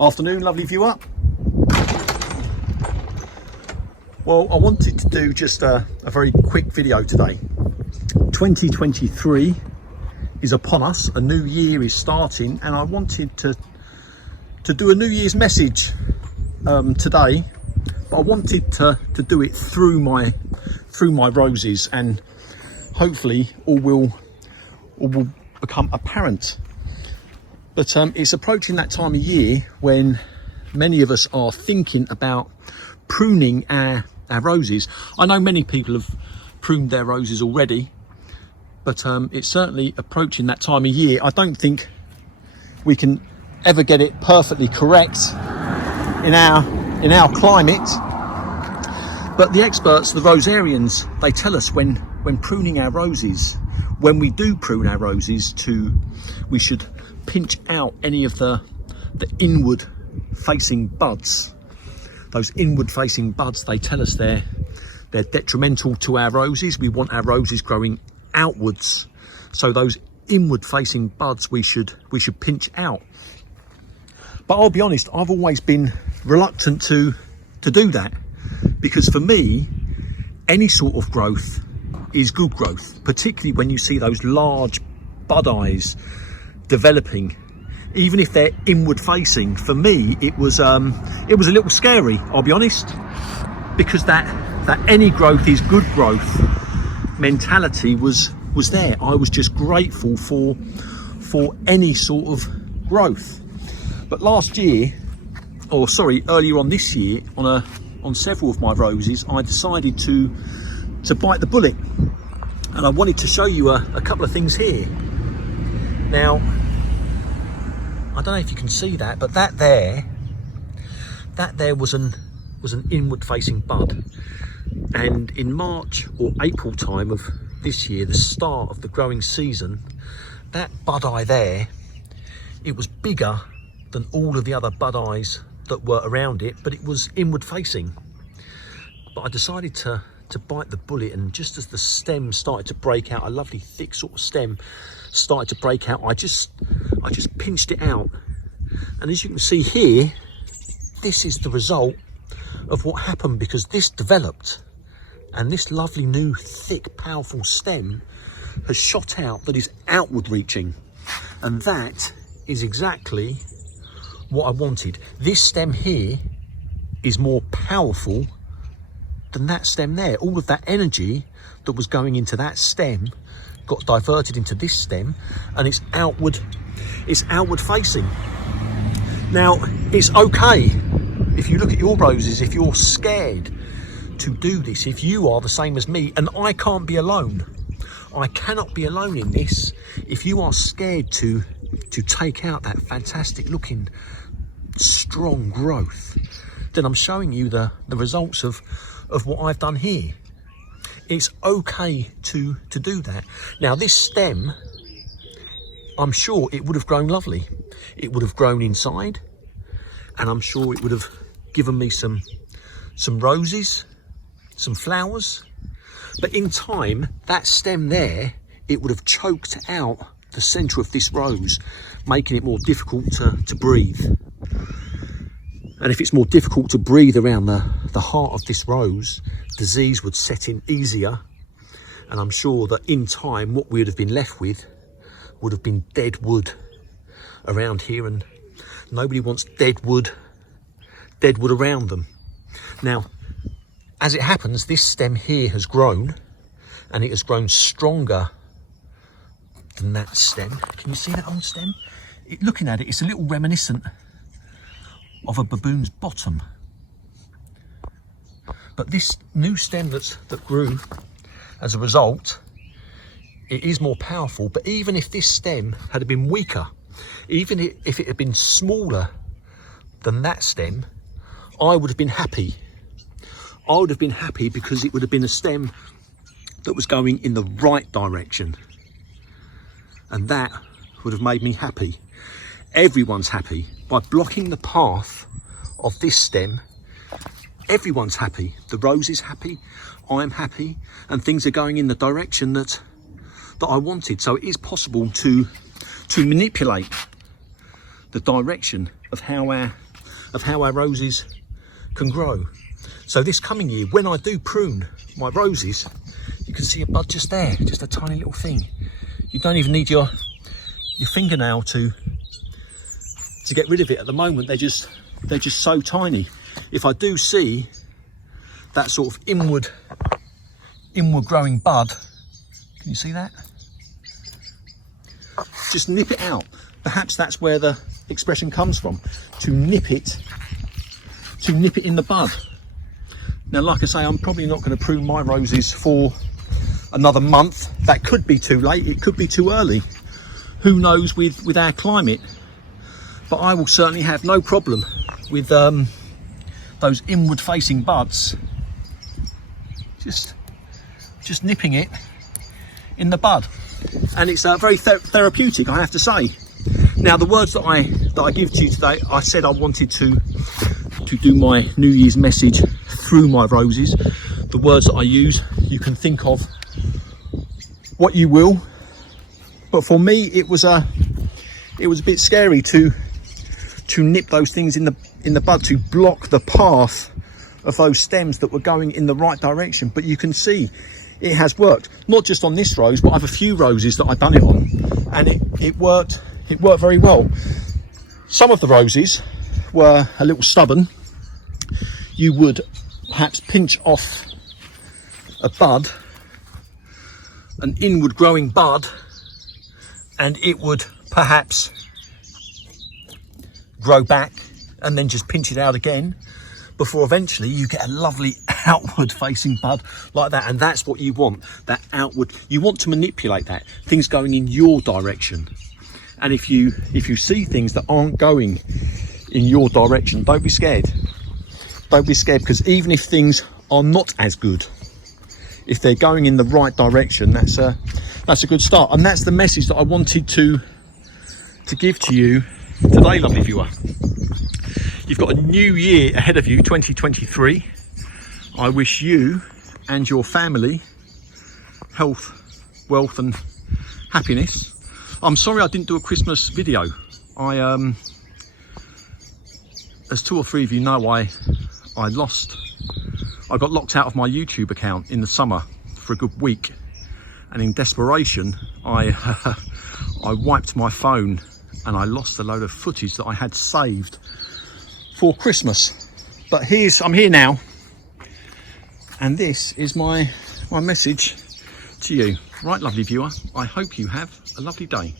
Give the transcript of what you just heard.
Afternoon, lovely viewer. Well, I wanted to do just a very quick video today. 2023 is upon us, a new year is starting, and I wanted to do a New Year's message today, but I wanted to do it through my roses, and hopefully all will become apparent. But it's approaching that time of year when many of us are thinking about pruning our roses. I know many people have pruned their roses already, but it's certainly approaching that time of year. I don't think we can ever get it perfectly correct in our climate, but the experts, the rosarians, they tell us when pruning our roses, when we do prune our roses, we should pinch out any of the inward facing buds. Those inward facing buds, they tell us they're detrimental to our roses. We want our roses growing outwards, so those inward facing buds we should pinch out. But I'll be honest, I've always been reluctant to do that, because for me, any sort of growth is good growth, particularly when you see those large bud eyes developing, even if they're inward facing. For me, it was a little scary, I'll be honest, because that any growth is good growth mentality was there. I was just grateful for any sort of growth. But last year, or sorry, earlier on this year, on several of my roses, I decided to bite the bullet, and I wanted to show you a couple of things here. Now, I don't know if you can see that, but that there was an inward facing bud, and in March or April time of this year, the start of the growing season, that bud eye there, it was bigger than all of the other bud eyes that were around it, but it was inward facing. But I decided to bite the bullet, and just as the stem started to break out, a lovely thick sort of stem started to break out, I just pinched it out. And as you can see here, this is the result of what happened, because this developed, and this lovely new thick powerful stem has shot out, that is outward reaching, and that is exactly what I wanted. This stem here is more powerful than that stem there. All of that energy that was going into that stem got diverted into this stem, and it's outward facing. Now, it's okay if you look at your roses, if you're scared to do this, if you are the same as me, and I can't be alone, I cannot be alone in this. If you are scared to take out that fantastic looking strong growth, then I'm showing you the results of what I've done here. It's okay to do that. Now, this stem, I'm sure it would have grown lovely. It would have grown inside, and I'm sure it would have given me some roses, some flowers. But in time, that stem there, it would have choked out the centre of this rose, making it more difficult to breathe. And if it's more difficult to breathe around the heart of this rose, disease would set in easier. And I'm sure that in time, what we would have been left with would have been dead wood around here, and nobody wants dead wood around them. Now, as it happens, this stem here has grown, and it has grown stronger than that stem. Can you see that old stem? Looking at it, it's a little reminiscent of a baboon's bottom. But this new stem that grew as a result, it is more powerful. But even if this stem had been weaker, even if it had been smaller than that stem, I would have been happy. I would have been happy, because it would have been a stem that was going in the right direction, and that would have made me happy. Everyone's happy. By blocking the path of this stem, everyone's happy. The rose is happy, I'm happy, and things are going in the direction that I wanted. So it is possible to manipulate the direction of how of how our roses can grow. So this coming year, when I do prune my roses, you can see a bud just there, just a tiny little thing. You don't even need your fingernail to get rid of it. At the moment, they're just so tiny. If I do see that sort of inward growing bud, can you see that? Just nip it out. Perhaps that's where the expression comes from, to nip it in the bud. Now, like I say, I'm probably not going to prune my roses for another month. That could be too late, it could be too early. Who knows with our climate? But I will certainly have no problem with those inward facing buds. Just nipping it in the bud. And it's very therapeutic, I have to say. Now, the words that I give to you today, I said I wanted to do my New Year's message through my roses. The words that I use, you can think of what you will, but for me it was a bit scary to nip those things in the bud, to block the path of those stems that were going in the right direction. But you can see it has worked, not just on this rose, but I have a few roses that I've done it on, and it worked very well. Some of the roses were a little stubborn. You would perhaps pinch off a bud, an inward growing bud, and it would perhaps grow back and then just pinch it out again, before eventually you get a lovely outward facing bud like that. And that's what you want, that outward. You want to manipulate that, things going in your direction. And if you see things that aren't going in your direction, don't be scared. Don't be scared, because even if things are not as good, if they're going in the right direction, that's a good start. And that's the message that I wanted to give to you today, lovely viewer. You've got a new year ahead of you, 2023. I wish you and your family health, wealth and happiness. I'm sorry I didn't do a Christmas video. As 2 or 3 of you know, I got locked out of my YouTube account in the summer for a good week, and in desperation I wiped my phone and I lost a load of footage that I had saved for Christmas. But I'm here now, and this is my message to you. Right, lovely viewer, I hope you have a lovely day.